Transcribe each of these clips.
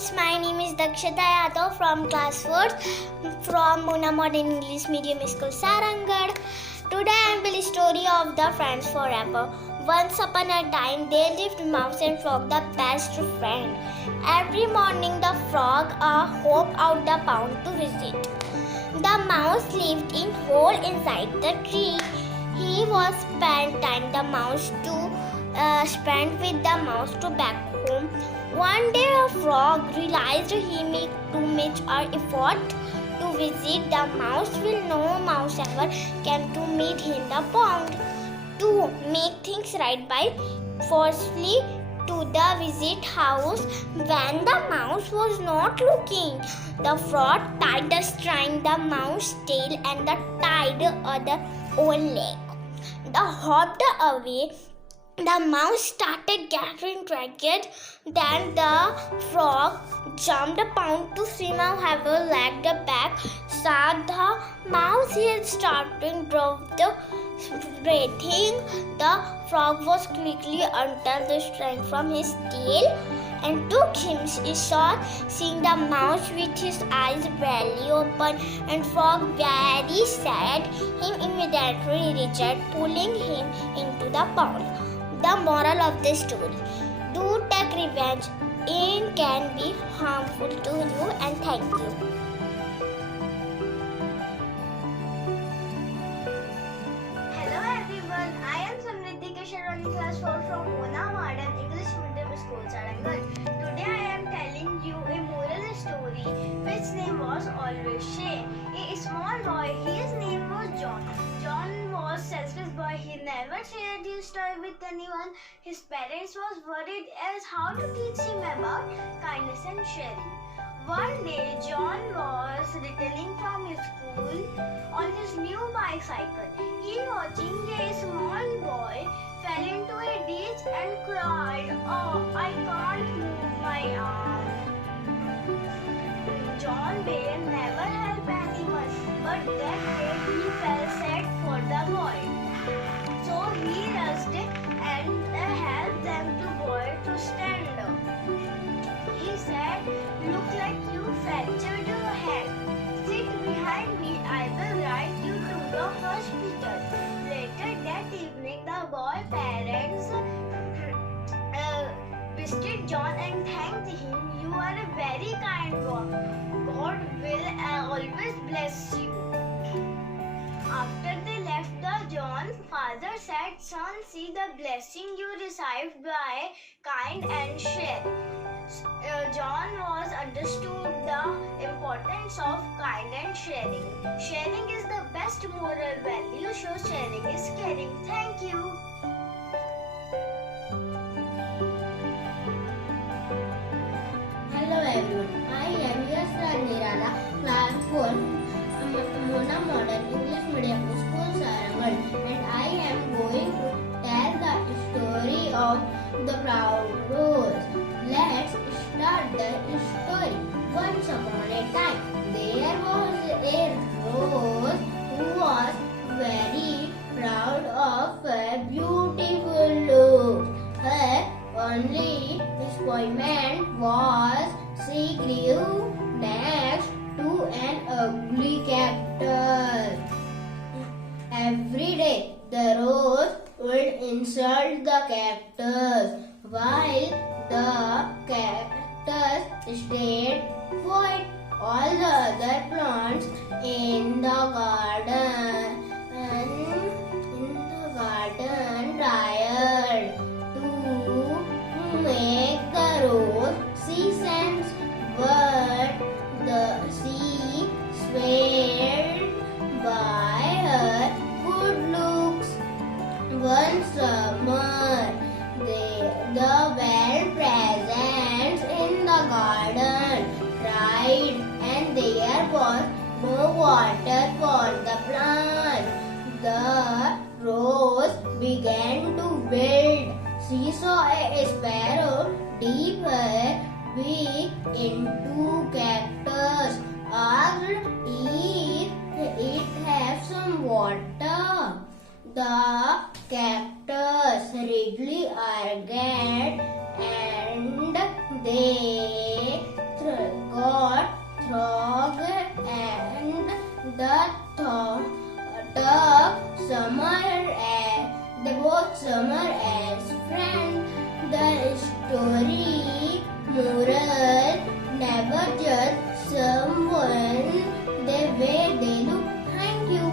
friends, my name is Dakshita Yadav from class 4th from Mona Modern English Medium School, Sarangad. Today I am telling the story of the friends forever. Once upon a time, there lived mouse and frog, the best friend. Every morning, the frog hopped out the pond to visit. The mouse lived in hole inside the tree. He was spent time the mouse to spend with the mouse to back home. One day a frog realized he made too much effort to visit the mouse. Will no mouse ever came to meet him in the pond. To make things right by forcefully to the visit house when the mouse was not looking. The frog tied the string the mouse tail and the tied other own leg. The hopped away. The mouse started getting ragged. Then the frog jumped upon to swim and have a leg back. Saw the mouse he had started drove the breathing. The frog was quickly untied the string from his tail and took him ashore. Seeing the mouse with his eyes barely open and frog very sad, he immediately rejected pulling him into the pond. The moral of the story: do take revenge. It can be harmful to you, and thank you. Hello everyone, I am Samriddhi Kesharwani, class 4 from Mona Modern English Medium School, Sarangan. Today I am telling you a moral story which name was always Shay. A small boy, his name was John. John was selfish boy. He never shared his toy with anyone. His parents was worried as how to teach him about kindness and sharing. One day, John was returning from his school on his new bicycle. In watching, a small boy fell into a ditch and cried, "Oh, I can't move my arm." John Bear never helped anyone, but that day he felt sad for the boy. So he rushed and helped them boy to stand up. He said, "Look like you fractured your hand. Sit behind me, I will ride you to the hospital." Later that evening, the boy parents visited John and thanked him. "You are a very kind boy. God will always bless you." After they left the John's father said, "Son, see the blessing you received by kind and sharing." John was understood the importance of kind and sharing. Sharing is the best moral value, so sharing is caring. Thank you. Hello everyone, I am Yasra Nirala, class 4, Mona Modern English Medium School, Sarangan, and I am going to tell the story of the proud rose. Let's start the story. Once upon a time, there was a rose who was very proud of her beautiful looks. Her only disappointment was she grew next to an ugly cactus. Every day the rose would insult the cactus while the cactus stayed quiet. All the other plants in the garden tried to make the rose see sense, but she swayed by her good looks. One summer, the well presents in the garden tried, and there was no water for the plant. The rose began to wilt. She saw a sparrow dip her beak into cactus. Asked if it have some water. The cactus readily argued, and they they both summer as friends. The story moral: never judge someone the way they look. Thank you.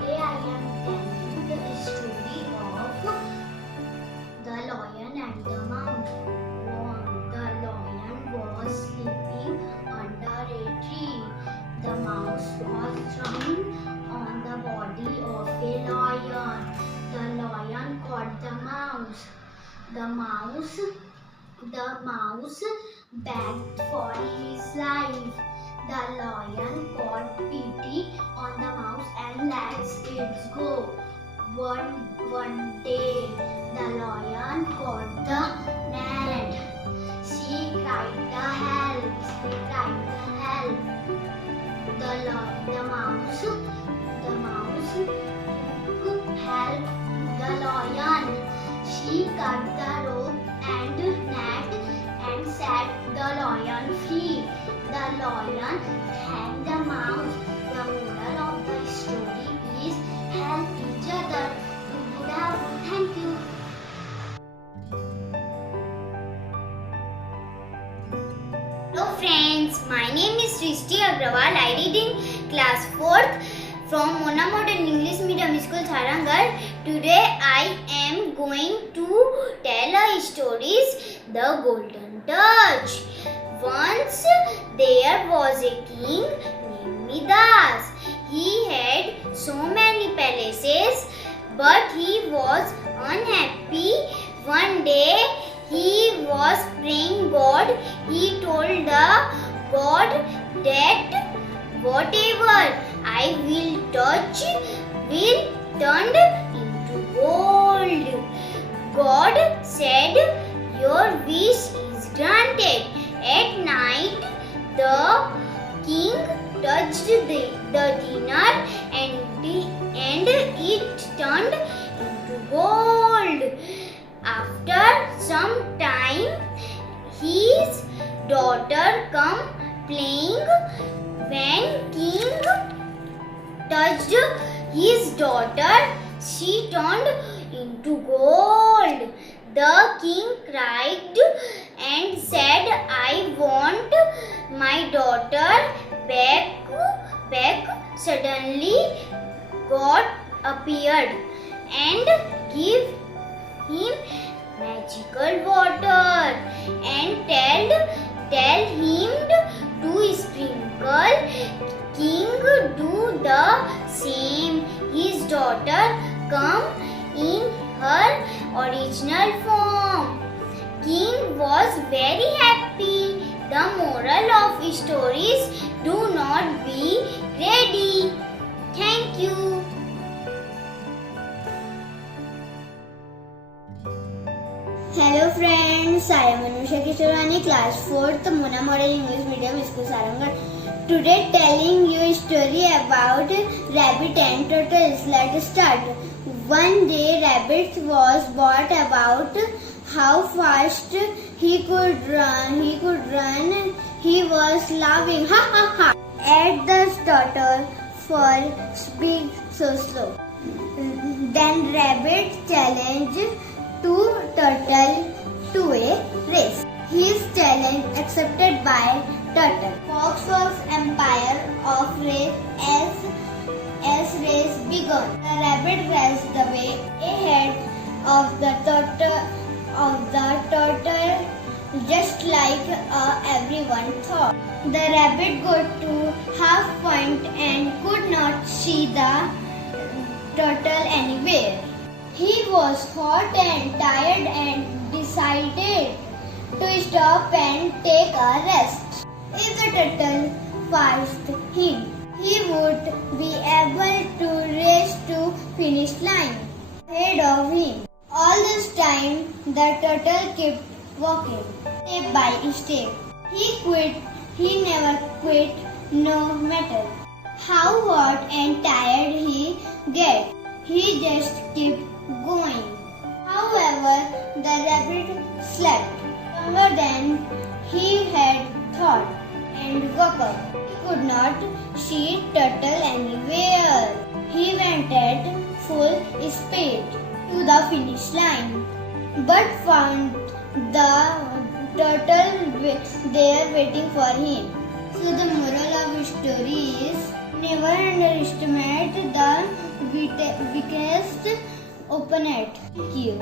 Today I am telling the story of the lion and the mouse. The lion was sleeping under a tree. The mouse was thrown on the body of a lion. The lion caught the mouse. The mouse begged for his life. The lion caught pity on the mouse and let it go. One day, the lion caught the gnat. She cried the help. The mouse took help the lion. She cut the rope and net and set the lion free. The lion thanked the mouse. The moral of the story is help each other to good health. Thank you. Hello friends, my name is Srishti Agrawal. I read in class 4th from Mona Modern English Medium School, Sarangarh. Today I am going to tell a story, The Golden Touch. Once there was a king named Midas. He had so many palaces, but he was unhappy. One day he was praying God. He told the God that whatever I will touch will turn into gold. God said, your wish is granted. At night, the king touched the dinner and it turned into gold. After some time, his daughter come playing. When king touched his daughter, she turned into gold. The king cried and said, I want my daughter back. Suddenly, God appeared and gave him magical water and tell him to sprinkle. King do the same. His daughter come in her original form. King was very happy. The moral of stories: do not be greedy. Thank you. Hello friends, I am Anusha Kishorani, class 4th, Mona Modern English Medium School, Sarangarh. Today telling you a story about rabbit and turtles. Let's start. One day rabbit was bored about how fast he could run. He was laughing ha ha ha at the turtle for being so slow. Then rabbit challenged turtle to a race. His challenge accepted by turtle. Fox was umpire of race as race began. The rabbit raced the way ahead of the turtle, just like everyone thought. The rabbit got to half point and could not see the turtle anywhere. He was hot and tired and decided to stop and take a rest. If the turtle passed him, he would be able to race to finish line ahead of him. All this time, the turtle kept walking, step by step. He never quit, no matter how hot and tired he get. He just kept going. However, the rabbit slept longer than he had thought and woke up. He could not see turtle anywhere. He went at full speed to the finish line, but found the turtle there waiting for him. So the moral of the story is never underestimate the weakest opponent. Thank you.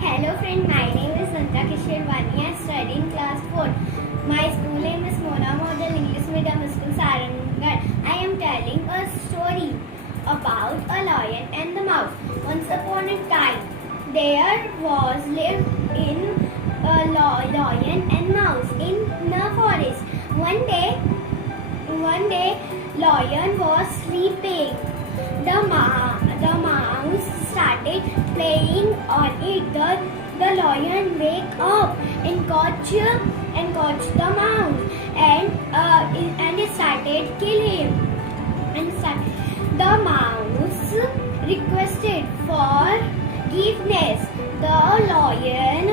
Hello friend, my name is Sanjana Kishirwani. I study in class 4. My school name is Mona Model English Medium School Sarangarh. I am telling a story about a lion and the mouse. Once upon a time, there was lived in a lion and mouse in the forest. One day, lion was sleeping. The mouse started playing on it. The lion wake up and catch the mouse and it started kill him. The mouse requested forgiveness. The lion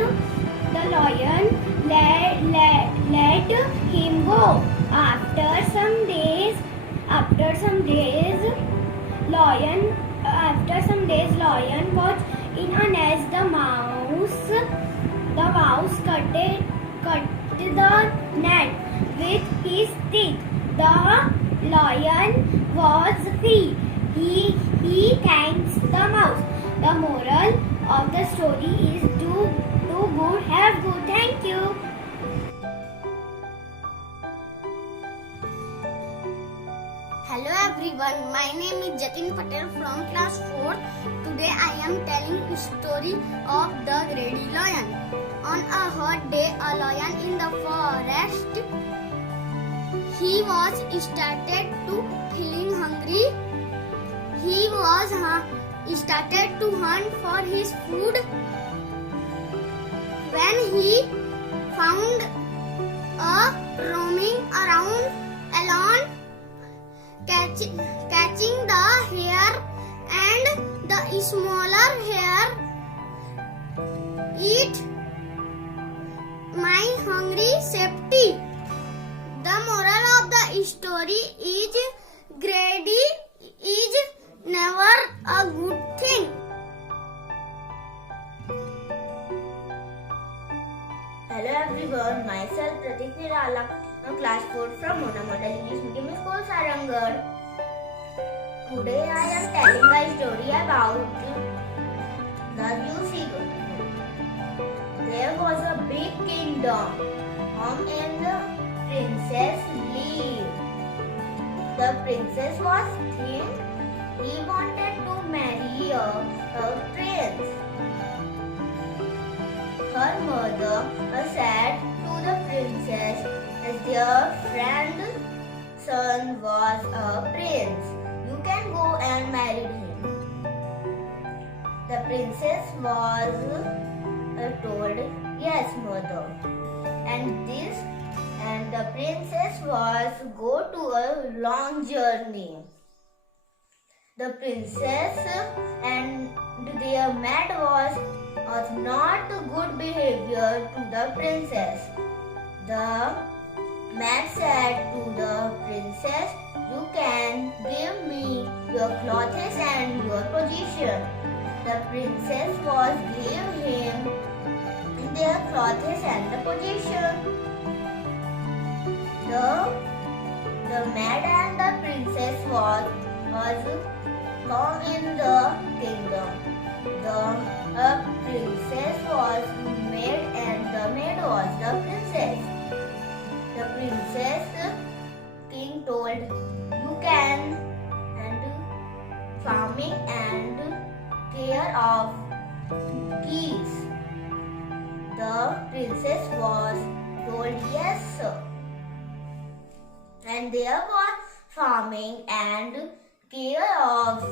let him go. After some days, lion got in a nest. The mouse cut the net with his teeth. The lion was free. He thanks the mouse. The moral of the story is do good, have good. Thank you. Hello everyone, my name is Jatin Patel from class 4. Today I am telling the story of the greedy lion. On a hot day, a lion in the forest, he was started to feeling hungry. He was started to hunt for his food. When he found a roaming around alone, catching the hare and the smaller hare, eat my hungry safety. The moral of the story is greedy is never a good thing. Hello everyone, myself Pratik Nirala, class 4 from Mona Model English Medium School Sarangarh. Today I am telling a story about the new seagull. There was a big kingdom and the princess lived. The princess was thin. He wanted to marry a prince. Her mother said to the princess, as their friend's son was a prince, you can go and marry him. The princess was told, yes, mother. And the princess was go to a long journey. The princess and their maid was not good behavior to the princess. The maid said to the princess, you can give me your clothes and your position. The princess was gave him their clothes and the position. The maid and the princess was come in the kingdom. The princess was maid and the maid was the princess. The princess king told, you can and farming and care of geese. The princess was told, yes sir. And there was farming and care of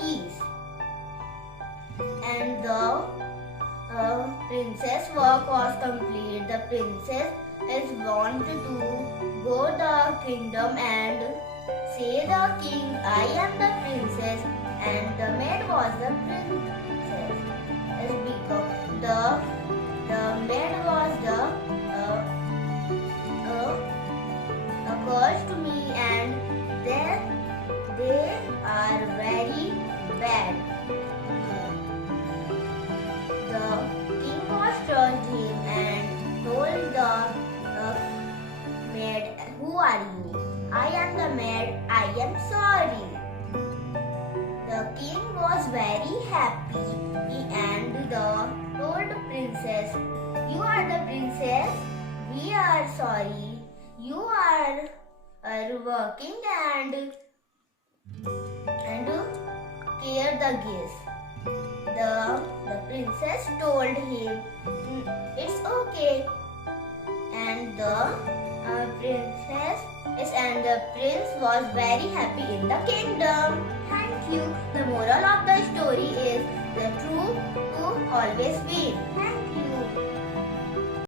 geese. And the princess work was complete. The princess is wanted to go the kingdom and Say the king, I am the princess, and the maid was the princess. Yes, because the maid was the cursed me, and they are very bad. The king was touched him and told the maid, "Who are you?" "I am the maid. I am sorry." The king was very happy and told princess, "You are the princess. We are sorry. You are working and care the guests." The princess told him, "It's okay." And the prince was very happy in the kingdom. Thank you. The moral of the story is the truth to always win.